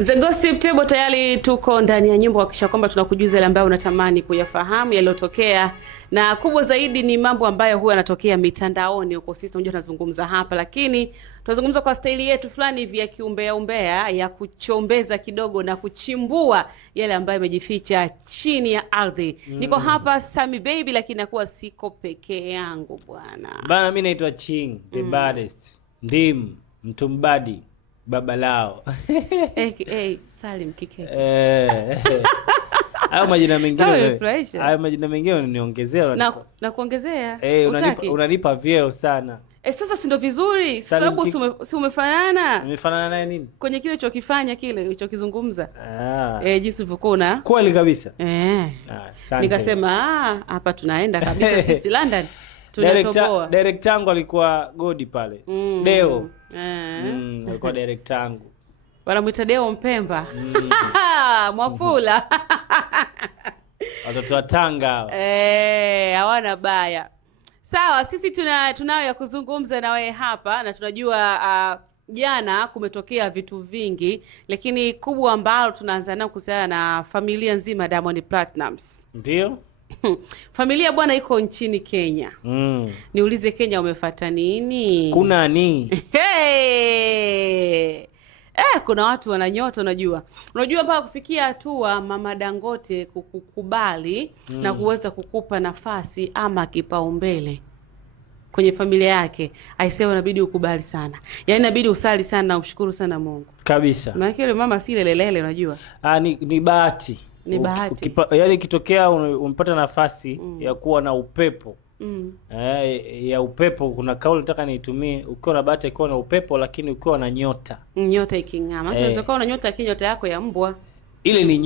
The Gossip Table tayari tuko ndani ya nyumba kuhakikisha kwamba tunakujuza yale ambayo unatamani kuyafahamu yaliyotokea, na kubwa zaidi ni mambo ambayo huwa yanatokea mitandaoni huko. Sisi tunajua tunazungumza hapa, lakini tunazungumza kwa staili yetu fulani hivi ya kiumbea umbea, ya kuchombeza kidogo na kuchimbua yale ambayo yamejificha chini ya ardhi. Niko hapa Sami Baby, lakini nakuwa siko peke yangu bwana. Bana, mimi naitwa Ching, the baddest. Ndim, mtumbadi, baba lao. AKA Salim Kike. Hayo majina mengine. Hayo majina mengine uniongezea na kuongezea. Unanipa vyeo sana. Sasa si ndo vizuri, sababu si umefanana. Umefanana naye nini? Kwenye kile ulichokifanya, kile ulichokizungumza. Jinsi ulivyokuwa kweli kabisa. Asante. Nikasema hapa tunaenda kabisa sisi London. Tunatoboa. Director wangu alikuwa Godi pale. Deo. Alikuwa director wangu. Wanamuita Deo Mpemba. Mwafula. Watoto wa Tanga. Hawana baya. Sawa, sisi tunayo ya kuzungumza na wewe hapa, na tunajua jana kumetokea vitu vingi, lakini kubwa ambalo tunaanza nao kuhusiana na familia nzima Diamond Platnumz. Ndio? Familia bwana iko nchini Kenya. Niulize, Kenya umefuata nini? Kuna nini? Kuna watu wananyota, unajua mpaka kufikia hatua Mama Dangote kukubali na kuweza kukupa nafasi ama kipaumbele kwenye familia yake. Aisee, inabidi ukubali sana. Yaani inabidi usali sana na ushukuru sana Mungu. Kabisa. Maana yule mama si lelelele, unajua. Ni bahati. Ni bahati. Yaani ikitokea umepata nafasi ya kuwa na upepo. Ya upepo, kuna kauli nataka niitumie, ukiwa na bahati ukiwa na upepo, lakini ukiwa na nyota iking'ama. Unaweza kuwa na nyota nyota yako ya mbwa. Ile ni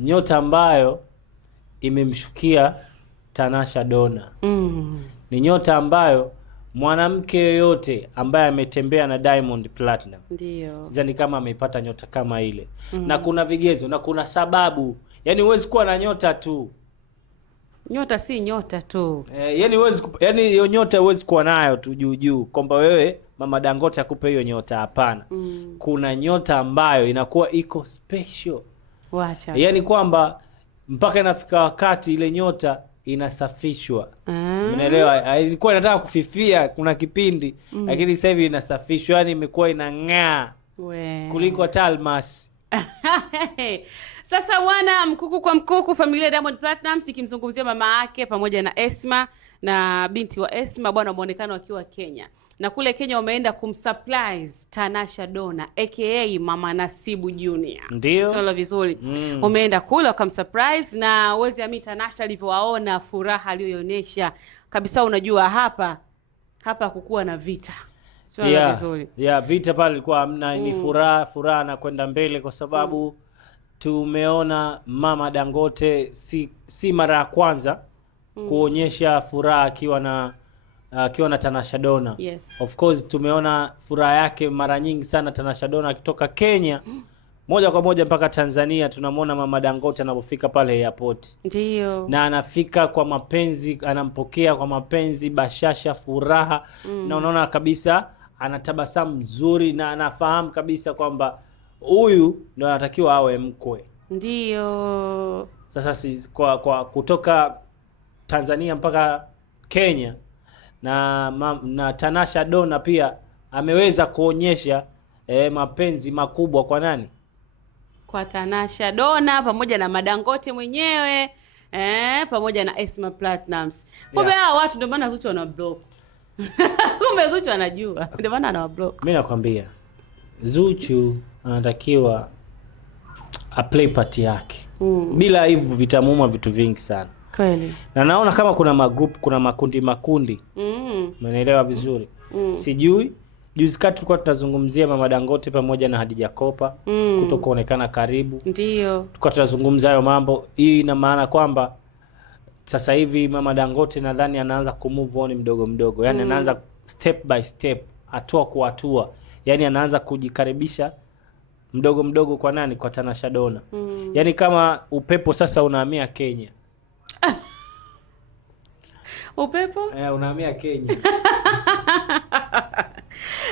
nyota ambayo imemshukia Tanasha Donna. Ni nyota ambayo mwanamke yoyote ambaye ametembea na Diamond Platinum, ndio sidhani kama ameipata nyota kama ile. Na kuna vigezo na kuna sababu. Yaani huwezi kuwa na nyota tu. Nyota si nyota tu. Yaani hiyo nyota huwezi kuwa nayo tu juu kwamba wewe Mama Dangote akupe hiyo nyota, hapana. Kuna nyota ambayo inakuwa iko special. Wacha. Yaani kwamba mpaka inafika wakati ile nyota inasafishwa. Unaelewa? Ilikuwa inataka kufifia kuna kipindi, lakini sasa hivi inasafishwa, yani imekuwa inang'aa kuliko almasi. Sasa bwana, mkuku kwa mkuku, familia Diamond Platnumz ikimzungumzia mama yake pamoja na Esma na binti wa Esma bwana, muonekano wakiwa Kenya. Na kule Kenya wameenda kumsurprise Tanasha Donna aka Mama Nasibu Junior. Ndio. Sio vizuri. Wameenda kule wakamsurprise, na uwezi amini Tanasha alivyowaona furaha aliyoionyesha. Kabisa unajua hapa kukuwa na vita. Sio vizuri. Vita pale ilikuwa hamna, ni furaha na kwenda mbele, kwa sababu tumeona Mama Dangote si mara ya kwanza kuonyesha furaha akiwa na Tanasha Donna. Yes. Of course tumeona furaha yake mara nyingi sana Tanasha Donna akitoka Kenya moja kwa moja mpaka Tanzania. Tunamwona Mama Dangote anapofika pale airport. Ndio. Na anafika kwa mapenzi, anampokea kwa mapenzi, bashasha, furaha. Na unaona kabisa anatabasamu nzuri na anafahamu kabisa kwamba huyu ndio anatakiwa awe mkwe. Ndio. Sasa kwa kutoka Tanzania mpaka Kenya na Tanasha Donna pia ameweza kuonyesha mapenzi makubwa kwa nani? Kwa Tanasha Donna pamoja na Madangote mwenyewe, pamoja na Esma Platnumz. Kumbe hao watu ndio maana Zuchu wana block. Kumbe Zuchu anajua, ndio maana ana block. Mimi nakwambia Zuchu anatakiwa play part yake. Bila hivyo vitamuuma vitu vingi sana. Kweli. Na naona kama kuna magroup, kuna makundi. Umeelewa vizuri? Sijui. Juzi kati tulikuwa tunazungumzia Mama Dangote pamoja na Hadija Kopa kutokuonekana karibu. Ndio. Tulikuwa tunazungumza hayo mambo. Hii ina maana kwamba sasa hivi Mama Dangote nadhani anaanza kumove on mdogo. Yaani anaanza step by step, hatua kwa hatua. Yaani anaanza kujikaribisha mdogo kwa nani? Kwa Tanasha Donna. Yaani kama upepo sasa unahamia Kenya. Upepo? Unahamia Kenya.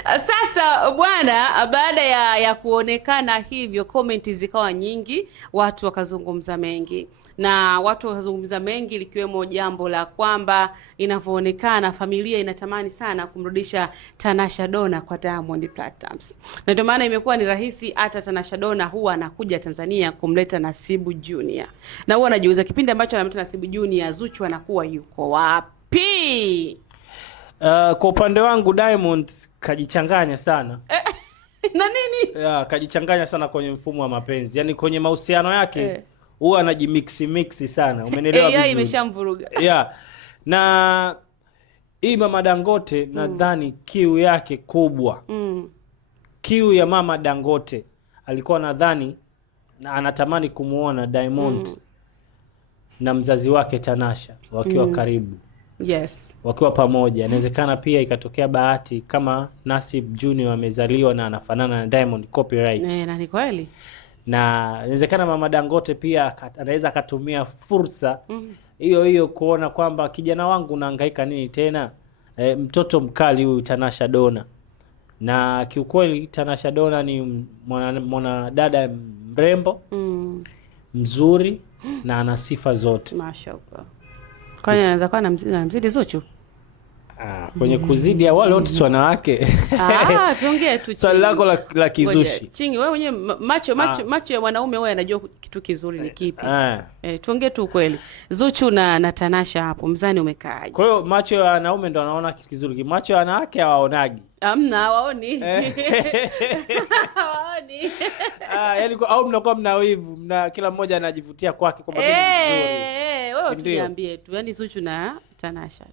Sasa bwana, baada ya kuonekana hivyo, komenti zikawa nyingi, watu wakazungumza mengi, na watu wakazungumza mengi, likiwemo jambo la kwamba inavyoonekana familia inatamani sana kumrudisha Tanasha Donna kwa Diamond Platnumz, na ndio maana imekuwa ni rahisi, hata Tanasha Donna huwa anakuja Tanzania kumleta Nasibu Junior, na huwa anajiuliza kipindi ambacho anamleta Nasibu Junior, Zuchu anakuwa yuko wapi? Kwa upande wangu Diamond kajichanganya sana na nini? Kajichanganya sana kwenye mfumo wa mapenzi, yani kwenye mahusiano yake huwa anajimixi sana, umeelewa vizuri? Imeshamvuruga. Na hii Mama Dangote nadhani kiu yake kubwa, kiu ya Mama Dangote alikuwa nadhani na anatamani kumuona Diamond na mzazi wake Tanasha wakiwa karibu. Yes. Wakiwa pamoja. Inawezekana pia ikatokea bahati kama Nasib Junior amezaliwa na anafanana na Diamond copyright. Na ni kweli. Na inawezekana Mama Dangote pia anaweza akatumia fursa hiyo kuona kwamba kijana wangu unahangaika nini tena? Mtoto mkali huyu Tanasha Donna. Na kiukweli Tanasha Donna ni mwana dada mrembo, mzuri na ana sifa zote. Mashallah. Kwani anaweza kuwa anamzidi Zuchu? Kwenye kuzidi ya wale wote wanawake. Tuongee tu. Swali lako la kizushi. Chingi, wewe mwenyewe macho ya mwanaume wewe anajua kitu kizuri ni kipi. Tuongee tu kweli. Zuchu na Tanasha hapo mzani umekaaje? Kwa hiyo macho ya wanaume ndo wanaona kitu kizuri. Macho ya wanawake hawaonagi. Hamna, hawaoni. Hawaoni. Yaani au mnakuwa mna wivu, kila mmoja anajivutia kwake kwamba ni mzuri. Wewe tuambie tu, yani Zuchu na Tanasha.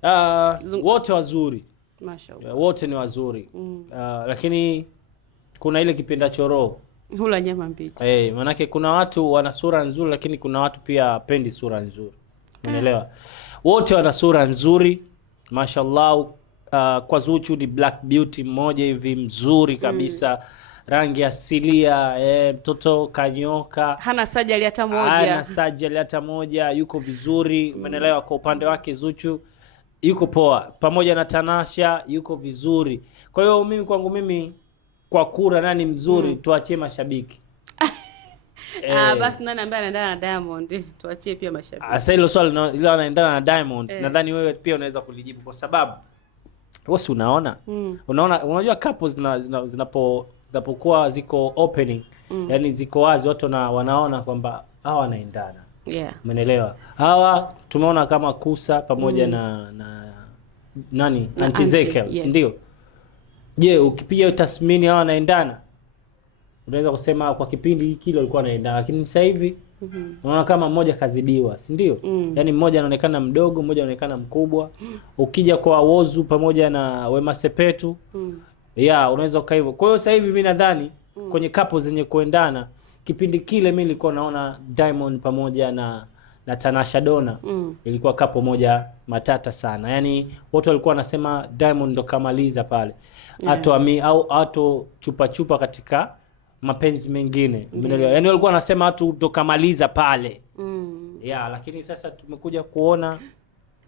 Wote wazuri. Mashallah. Wote ni wazuri. Lakini kuna ile kipenda choro. Hula nyama mbichi. Manake kuna watu wana sura nzuri lakini kuna watu pia pendi sura nzuri. Umeelewa? Wote wana sura nzuri. Mashallah. Kwa Zuchu ni black beauty mmoja hivi mzuri kabisa. Rangi asilia, mtoto kanyoka. Hana sajali hata moja. Yuko vizuri. Umeelewa? Kwa upande wake Zuchu yuko poa. Pamoja na Tanasha yuko vizuri. Kwa hiyo mimi kwangu kwa kura nani mzuri tuachie mashabiki. Basi nani ambaye anaendana na Diamond tuachie pia mashabiki. Sasa hilo swali ile anaendana na Diamond nadhani wewe pia unaweza kulijibu kwa sababu wewe unaona unajua couples zinapokuwa ziko opening, yani ziko wazi, watu wanaona kwamba hawa wanaendana. Umeelewa? Hawa tumeona kama Kusa pamoja na nani Antizekel, si ndio? Je, ukipiga tathmini hawa wanaendana? Unaweza kusema kwa kipindi kile walikuwa wanaendana, lakini sasa hivi unaona kama mmoja kazidiwa, si ndio? Yaani mmoja anaonekana mdogo, mmoja anaonekana mkubwa. Ukija kwa Wozu pamoja na Wema Sepetu, unaweza ukaa hivyo. Kwa hiyo sasa hivi mimi nadhani kwenye couple zenye kuendana, kipindi kile mimi nilikuwa naona Diamond pamoja na Tanasha Donna ilikuwa couple moja matata sana. Yaani watu walikuwa wanasema Diamond ndo kamaliza pale. Ato chupa katika mapenzi mengine. Umeelewa? Yaani walikuwa wanasema watu ndo kamaliza pale. Lakini sasa tumekuja kuona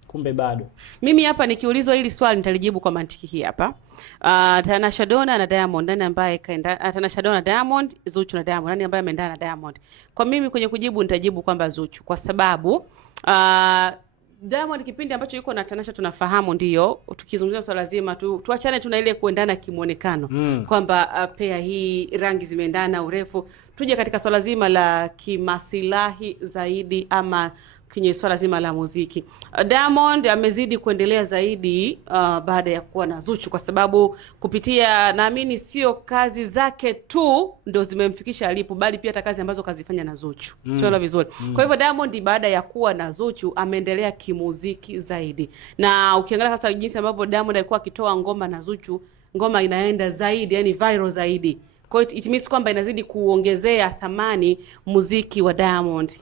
kumbe bado. Mimi hapa nikiulizwa hili swali nitalijibu kwa mantiki hii hapa. Tanasha Donna na Diamond, nani ambaye Tanasha Donna Diamond, Zuchu na Diamond, nani ambaye ameendana na Diamond? Kwa mimi kwenye kujibu nitajibu kwamba Zuchu, kwa sababu Diamond kipindi ambacho yuko na Tanasha tunafahamu, ndio tukizungumzia swala zima tuachane tuna ile kuendana kimuonekano kwamba pea hii rangi zimeendana, urefu, tuje katika swala zima la kimasilahi zaidi ama kwenye swala zima la muziki. Diamond amezidi kuendelea zaidi baada ya kuwa na Zuchu, kwa sababu kupitia, naamini sio kazi zake tu ndo zimemfikisha alipo, bali pia hata kazi ambazo kazifanya na Zuchu. Tuelewa vizuri. Kwa hivyo Diamond baada ya kuwa na Zuchu ameendelea kimuziki zaidi. Na ukiangalia sasa jinsi ambavyo Diamond alikuwa akitoa ngoma na Zuchu, ngoma inaenda zaidi, yani viral zaidi. Kwa hiyo it means kwamba inazidi kuongezea thamani muziki wa Diamond.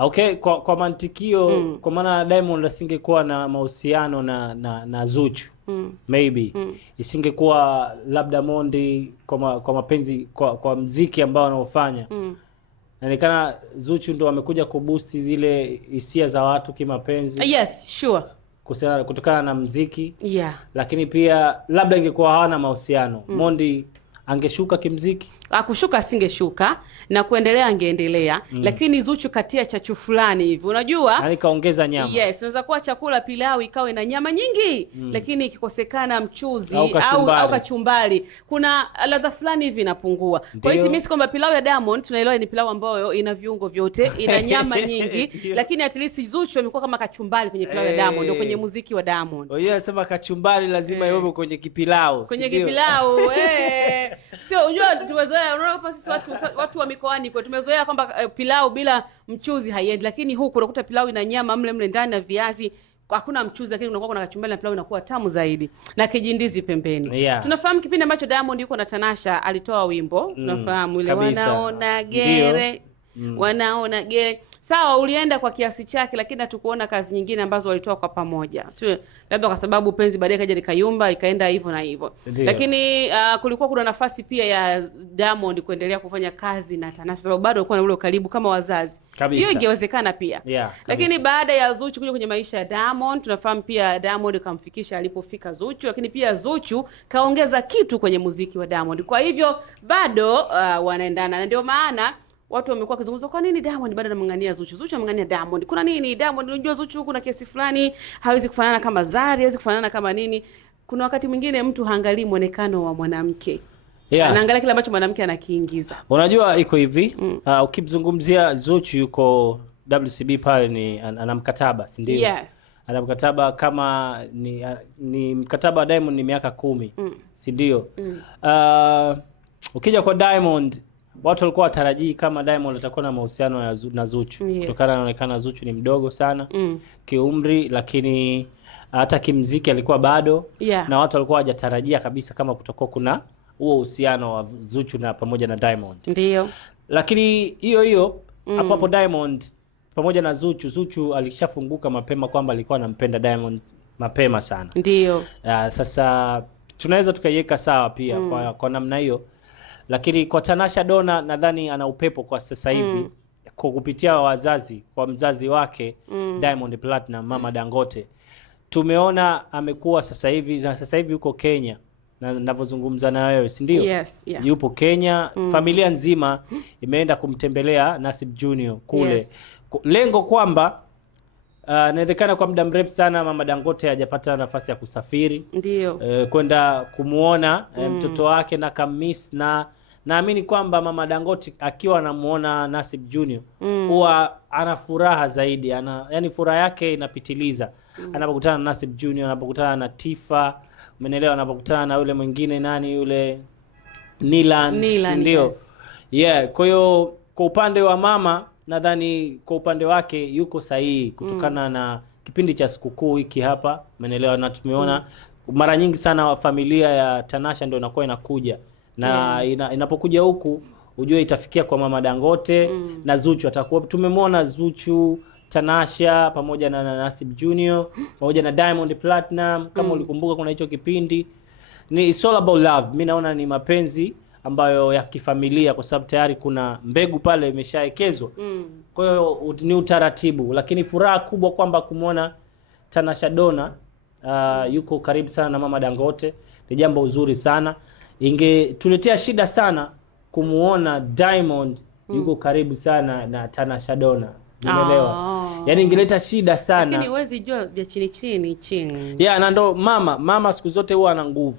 Okay, kwa mantikio kwa maana Diamond asingekuwa na mahusiano na Zuchu, maybe isingekuwa labda Mondi kwa mapenzi kwa mziki ambao anaofanya. Inaonekana Zuchu ndo amekuja kuboost zile hisia za watu kimapenzi. Yes, sure. kutokana na mziki. Yeah. Lakini pia labda ingekuwa hawana mahusiano, Mondi angeshuka kimziki? Kushuka asingeshuka na kuendelea angeendelea, lakini Zuchu katia chachu fulani hivi, unajua, yani kaongeza nyama. Yes, inaweza kuwa chakula pilau ikawa ina nyama nyingi, lakini ikikosekana mchuzi au kachumbari, kuna ladha fulani hivi inapungua. Kwa hiyo mimi kwamba pilau ya Diamond tunaelewa ni pilau ambayo ina viungo vyote, ina nyama nyingi, lakini at least Zuchu amekuwa kama kachumbari kwenye pilau ya Diamond, ndio kwenye muziki wa Diamond. Wewe sema kachumbari lazima iwe kwenye kipilau. Kwenye kipilau, sio unajua tumezoea, unaona kwa sisi watu wa mikoani kwa tumezoea kwamba pilau bila mchuzi haiendi, lakini huku unakuta pilau ina nyama mle ndani na viazi, hakuna mchuzi, lakini unakuwa kuna kachumbari na pilau inakuwa tamu zaidi na kijindizi pembeni. Yeah. Tunafahamu kipindi ambacho Diamond yuko na Tanasha alitoa wimbo, tunafahamu ile wanaona gere, wanaona gere. Sawa, ulienda kwa kiasi chake, lakini hatukuona kazi nyingine ambazo walitoa kwa pamoja. Sio labda kwa sababu penzi baadaye kaja likayumba ikaenda hivyo na hivyo. Lakini kulikuwa kuna nafasi pia ya Diamond kuendelea kufanya kazi na Tanasha sababu bado walikuwa na ule ukaribu kama wazazi. Hiyo ingewezekana pia. Lakini baada ya Zuchu kuja kwenye maisha ya Diamond, tunafahamu pia Diamond kamfikisha alipofika Zuchu, lakini pia Zuchu kaongeza kitu kwenye muziki wa Diamond. Kwa hivyo bado wanaendana, na ndio maana watu wamekuwa kizungumza kwa nini Diamond bado anamngania Zuchu? Zuchu anamngania Diamond. Kuna nini? Diamond unajua Zuchu kuna kiasi fulani hawezi kufanana kama Zari, hawezi kufanana kama nini. Kuna wakati mwingine mtu haangalii muonekano wa mwanamke. Anaangalia kile ambacho mwanamke anakiingiza. Unajua iko hivi, ukimzungumzia Zuchu yuko WCB pale ni ana mkataba, si ndio? Yes. Ana mkataba kama ni mkataba wa Diamond ni miaka 10, si ndio? Ukija kwa Diamond, watu walikuwa watarajii kama Diamond atakuwa na mahusiano na Zuchu. Kutokana anaonekana Zuchu ni mdogo sana kiumri, lakini hata kimziki alikuwa bado, na watu walikuwa hawajatarajia kabisa kama kutakuwa kuna huo uhusiano wa Zuchu na pamoja na Diamond. Ndio. Lakini hiyo hapo Diamond pamoja na Zuchu alishafunguka mapema kwamba alikuwa anampenda Diamond mapema sana. Ndio. Sasa tunaweza tukaiweka sawa pia kwa namna hiyo. Lakini kwa Tanasha Donna nadhani ana upepo kwa sasa hivi kwa kupitia wazazi, kwa mzazi wake Diamond Platinum, Mama Dangote. Tumeona amekuwa sasa hivi yuko Kenya na ninavyozungumza na wewe, si ndio? Yes, yupo Kenya. Familia nzima imeenda kumtembelea Nasib Junior kule. Lengo kwamba inawezekana kwa muda mrefu sana Mama Dangote hajapata nafasi ya kusafiri. Ndio. Kwenda kumuona mtoto wake na kamiss, na naamini kwamba Mama Dangote akiwa anamuona Nasib Junior huwa ana furaha zaidi, yani furaha yake inapitiliza anapokutana na Nasib Junior, anapokutana na Tifa, umeelewa, anapokutana na yule mwingine nani yule Nilan, ndio. Kwa hiyo kwa upande wa mama nadhani kwa upande wake yuko sahihi kutokana na kipindi cha sikukuu hiki hapa, umeelewa, na tumeona mara nyingi sana familia ya Tanasha ndio inakuwa inakuja na inapokuja huku ujue itafikia kwa Mama Dangote na Zuchu atakuwa. Tumemwona Zuchu, Tanasha pamoja na Nasib Junior pamoja na Diamond Platinum kama ulikumbuka kuna hicho kipindi. Ni it's all about love. Mimi naona ni mapenzi ambayo ya kifamilia kwa sababu tayari kuna mbegu pale imeshaekezwa. Kwa hiyo ni utaratibu, lakini furaha kubwa kwamba kumuona Tanasha Donna yuko karibu sana na Mama Dangote ni jambo uzuri sana. Ingetuletea shida sana kumuona Diamond yuko karibu sana na Tanasha Donna. Umeelewa? Yaani ingeleta shida sana. Lakini huwezi jua vya chini. Na ndo mama siku zote huwa ana nguvu.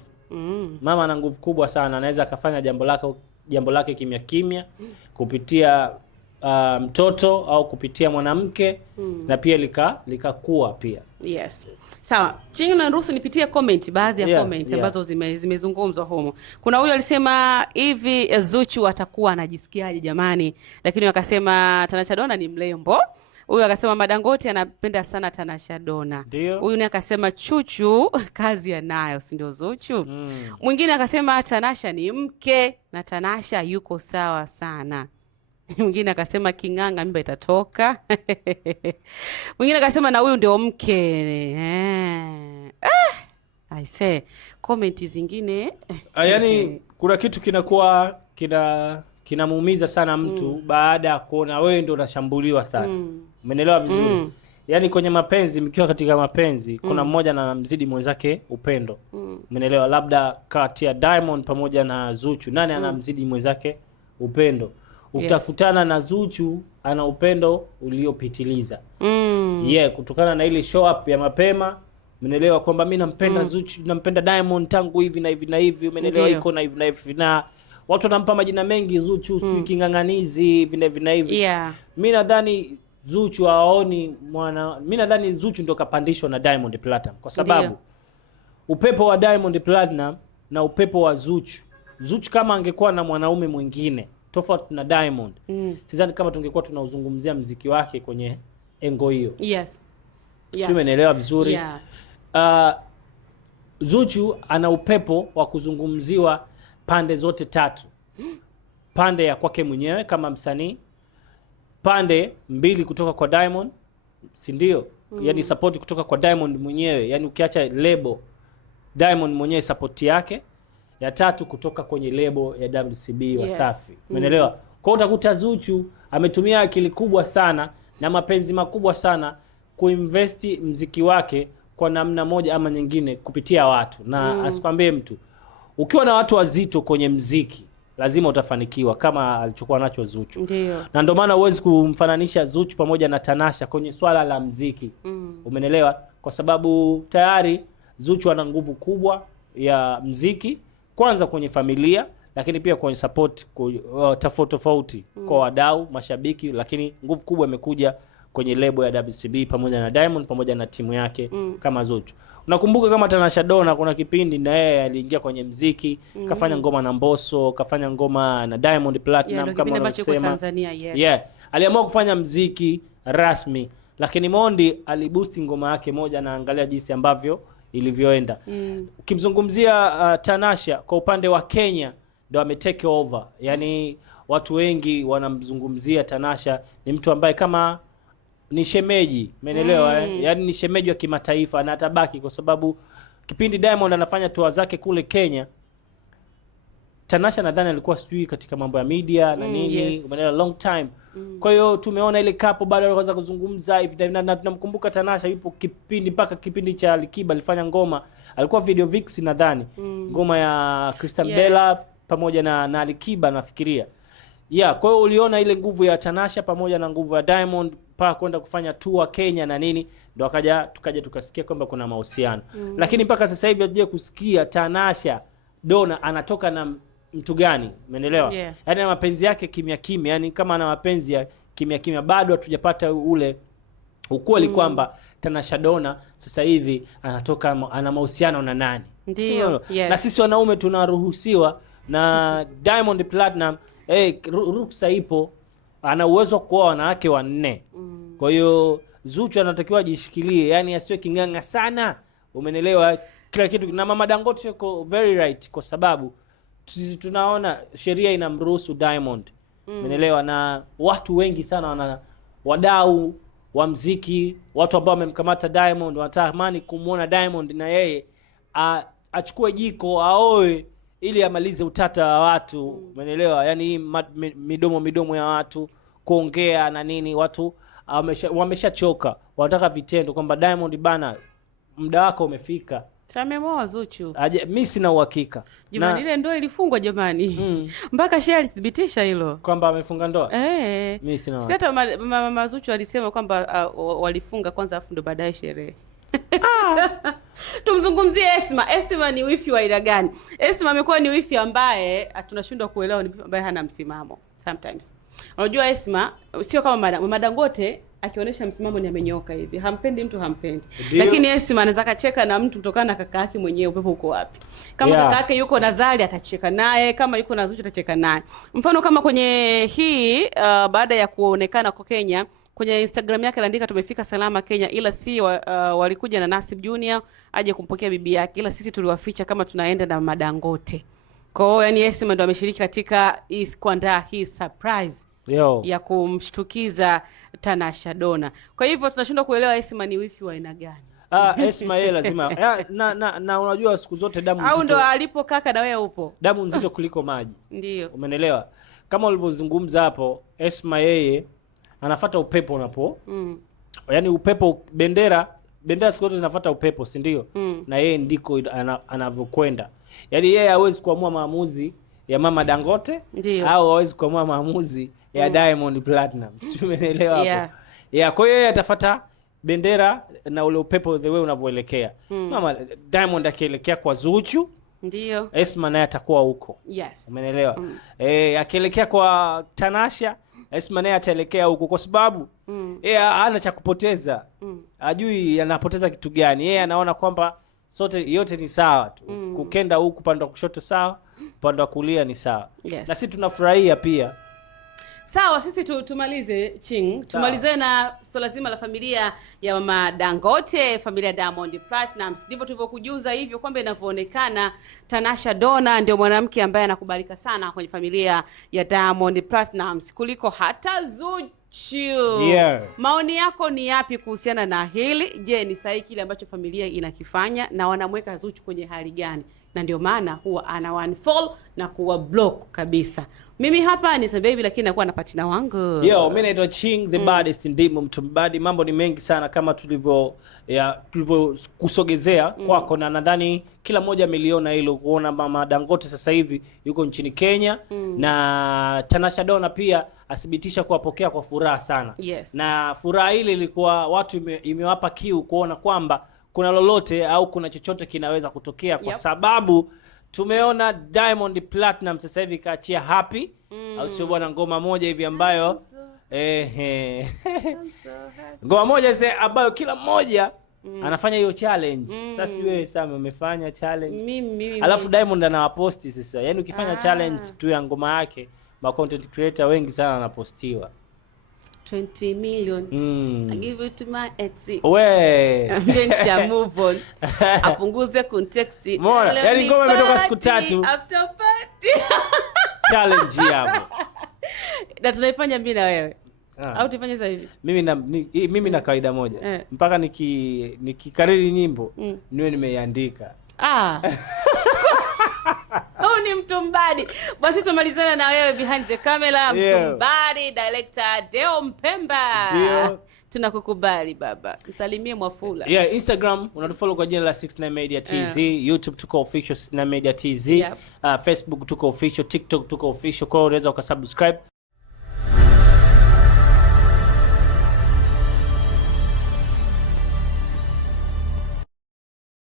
Mama ana nguvu kubwa sana, anaweza akafanya jambo lake kimya kupitia mtoto au kupitia mwanamke na pia likakuwa pia. Yes. Sawa. Chini na ruhusu nipitie baadhi ya comment ambazo zimezungumzwa humo. Kuna huyo alisema hivi Zuchu atakuwa anajisikiaje jamani? Lakini wakasema Tanasha Donna ni mlembo. Huyu akasema Madangote anapenda sana Tanasha Donna. Huyu ni akasema Chuchu kazi anayo, si ndio Zuchu? Mwingine akasema Tanasha ni mke na Tanasha yuko sawa sana. Mwingine akasema kinganga mimba itatoka. Mwingine akasema na huyu ndio mke. I say comment zingine yani kuna kitu kinakuwa kinamuumiza sana mtu baada ya kuona wewe ndio unashambuliwa sana. Umeelewa vizuri? yani kwenye mapenzi, mkiwa katika mapenzi kuna mmoja na mzidi mwenzake upendo. Umeelewa? Labda kati ya Diamond pamoja na Zuchu, nani anamzidi mwenzake upendo? Utafutana na Zuchu ana upendo uliopitiliza. Kutokana na ile show up ya mapema, umeelewa, kwamba mimi nampenda Zuchu, nampenda Diamond tangu hivi na hivi na hivi, umeelewa, iko na hivi na hivi, na watu wanampa majina mengi Zuchu, sijui king'ang'anizi hivi na hivi na hivi. Mimi nadhani Zuchu haoni mimi nadhani Zuchu ndo kapandishwa na Diamond Platinum, kwa sababu upepo wa Diamond Platinum na upepo wa Zuchu kama angekuwa na mwanaume mwingine tofauti na Diamond, sidhani kama tungekuwa tunauzungumzia mziki wake kwenye engo hiyo. Umeelewa vizuri? Zuchu ana upepo wa kuzungumziwa pande zote tatu. Pande ya kwake mwenyewe kama msanii, pande mbili kutoka kwa Diamond, si ndio? Yani support kutoka kwa Diamond mwenyewe, yani ukiacha label, Diamond mwenyewe support yake, ya tatu kutoka kwenye label ya WCB Wasafi. Umeelewa? Kwa utakuta Zuchu ametumia akili kubwa sana na mapenzi makubwa sana kuinvest mziki wake kwa namna moja ama nyingine kupitia watu, na asikwambie mtu, ukiwa na watu wazito kwenye mziki lazima utafanikiwa kama alichokuwa nacho Zuchu. Na ndio maana huwezi kumfananisha Zuchu pamoja na Tanasha kwenye swala la mziki. Umenelewa? Kwa sababu tayari Zuchu ana nguvu kubwa ya mziki, kwanza kwenye familia, lakini pia kwenye support tofauti kwa wadau, mashabiki, lakini nguvu kubwa imekuja kwenye lebo ya WCB pamoja na Diamond pamoja na timu yake kama Zuchu. Unakumbuka kama Tanasha Donna kuna kipindi na yeye aliingia kwenye mziki, kafanya ngoma na Mbosso, kafanya ngoma na Diamond Platinum kama wanasema. Aliamua kufanya mziki rasmi, lakini Mondi aliboost ngoma yake moja, na angalia jinsi ambavyo ilivyoenda. Ukimzungumzia Tanasha kwa upande wa Kenya ndo ametake over. Yani watu wengi wanamzungumzia Tanasha ni mtu ambaye kama ni shemeji, umeelewa? Yani ni shemeji wa kimataifa, na atabaki, kwa sababu kipindi Diamond anafanya tour zake kule Kenya, Tanasha nadhani alikuwa sijui katika mambo ya media na nini, umeelewa, long time. Kwa hiyo tumeona ile kapo bado alianza kuzungumza hivi, na tunamkumbuka Tanasha yupo kipindi mpaka kipindi cha Alikiba alifanya ngoma, alikuwa video vixen nadhani, ngoma ya Christian Bella pamoja na Alikiba nafikiria. Kwa hiyo uliona ile nguvu ya Tanasha pamoja na nguvu ya Diamond mpaka kwenda kufanya tour Kenya na nini, ndio tukaja tukasikia kwamba kuna mahusiano. Lakini mpaka sasa hivi hatuje kusikia Tanasha Donna anatoka na mtu gani, umeelewa? Yani mapenzi yake kimya kimya, yani kama ana mapenzi ya kimya kimya, bado hatujapata ule ukweli kwamba Tanasha Donna sasa hivi anatoka ana mahusiano na nani. Ndio. Na sisi wanaume tunaruhusiwa na Diamond Platinum, ruksa ipo, ana uwezo wa kuoa wanawake 4. Kwa hiyo Zuchu anatakiwa ajishikilie, yani asiwe kinganga sana, umenelewa, kila kitu. Na Mama Dangote yuko very right, kwa sababu tunaona sheria inamruhusu Diamond, umenelewa, na watu wengi sana wadau wa mziki, watu ambao wamemkamata Diamond wanatamani kumuona Diamond na yeye achukue jiko aoe ili amalize utata wa watu, umeelewa? Yani midomo ya watu kuongea na nini, watu wameshachoka, wanataka vitendo, kwamba Diamond bana, muda wako umefika. Samemoa Zuchu. Mimi sina uhakika. Jamani, ile ndoa ilifungwa jamani. Mpaka shehe alithibitisha hilo kwamba amefunga ndoa. Mimi sina uhakika. Hata mama Zuchu alisema kwamba walifunga kwanza afu ndo baadaye sherehe. Tumzungumzie Esma. Esma ni wifi wa aina gani? Esma amekuwa ni wifi ambaye tunashindwa kuelewa, ni wifi ambaye hana msimamo sometimes. Unajua Esma sio kama Mama Dangote akionyesha msimamo ni amenyoka hivi. Hampendi mtu hampendi. Lakini Esma anaweza kacheka na mtu kutokana na kaka yake mwenyewe, upepo uko wapi. Kama kaka yake yuko na Zari atacheka naye, kama yuko na Zuchu atacheka naye. Mfano kama kwenye hii baada ya kuonekana kwa Kenya, kwenye Instagram yake aliandika tumefika salama Kenya, ila si walikuja na Nasib Junior aje kumpokea bibi yake, ila sisi tuliwaficha kama tunaenda na Mama Dangote. Kwa hiyo yani Esma ndo ameshiriki katika kuandaa hii surprise ya kumshtukiza Tanasha Donna. Kwa hivyo tunashindwa kuelewa Esma ni wifi wa aina gani. Esma yeye lazima na unajua siku zote damu nzito. Au ndo alipo kaka na wewe upo. Damu nzito kuliko maji. Ndio. Umeelewa? Kama ulivyozungumza hapo, Esma yeye anafuata upepo yani upepo, bendera siku zote zinafuata upepo, si ndio? Na yeye ndiko anavyokwenda. Yani yeye hawezi kuamua maamuzi ya Mama Dangote au hawezi kuamua maamuzi ya Diamond Platnumz. Umeelewa hapo? Kwa hiyo yeye atafuata bendera na ule upepo the way unavyoelekea. Mama Diamond akielekea kwa Zuchu, ndio Esma naye atakuwa huko. Umeelewa? Akielekea kwa Tanasha, Esma naye ataelekea huko kwa sababu yeye hana cha kupoteza. Ajui anapoteza kitu gani. Yeye anaona kwamba sote yote ni sawa tu. Kukenda huku upande wa kushoto sawa, upande wa kulia ni sawa. Na sisi tunafurahia pia. Sawa, sisi tumalize Ching. Tumalize na swala zima la familia ya Mama Dangote, familia ya Diamond Platnumz. Ndivyo tulivyokujuza hivyo kwamba inavyoonekana Tanasha Donna ndio mwanamke ambaye anakubalika sana kwenye familia ya Diamond Platnumz kuliko hata Zuchu. Maoni yako ni yapi kuhusiana na hili? Je, ni sahihi kile ambacho familia inakifanya na wanamweka Zuchu kwenye hali gani? Na ndio maana huwa ana unfollow na kuwa block kabisa. Mimi hapa ni Baby, lakini nakuwa na patina wangu. Mimi naitwa Ching the baddest, ndimo mtu mbadi. Mambo ni mengi sana kama tulivyo kusogezea kwako, na nadhani kila mmoja ameliona hilo, kuona Mama Dangote sasa hivi yuko nchini Kenya na Tanasha Donna pia athibitisha kuwapokea kwa furaha sana. Na furaha ile ilikuwa watu imewapa kiu kuona kwamba kuna lolote au kuna chochote kinaweza kutokea kwa sababu tumeona Diamond Platinum sasa hivi kaachia Happy au sio bwana, ngoma moja hivi ambayo ngoma moja sasa ambayo kila mmoja anafanya hiyo challenge. Sasa wewe Sam umefanya challenge. Mimi. Alafu Diamond anawaposti sasa. Yaani ukifanya challenge tu ya ngoma yake, ma content creator wengi sana wanapostiwa. 20 million. I give it to my Etsy. Then she move on. Apunguze context. Yaani ngoma imetoka siku 3 after party. Challenge hapo. Na tunaifanya mimi na wewe. Au tufanye sasa hivi? Mimi na kawaida moja. Mpaka nikikariri nyimbo niwe nimeiandika. Ni Mtumbadi. Basi tumalizana na wewe behind the camera, Mtumbadi, director Deo Mpemba. Tunakukubali baba. Msalimie Mwafula. Instagram unatufollow kwa jina la 69 Media TZ, YouTube tuko official 69 Media TZ, Facebook tuko official, TikTok tuko official, kwa unaweza ukasubscribe.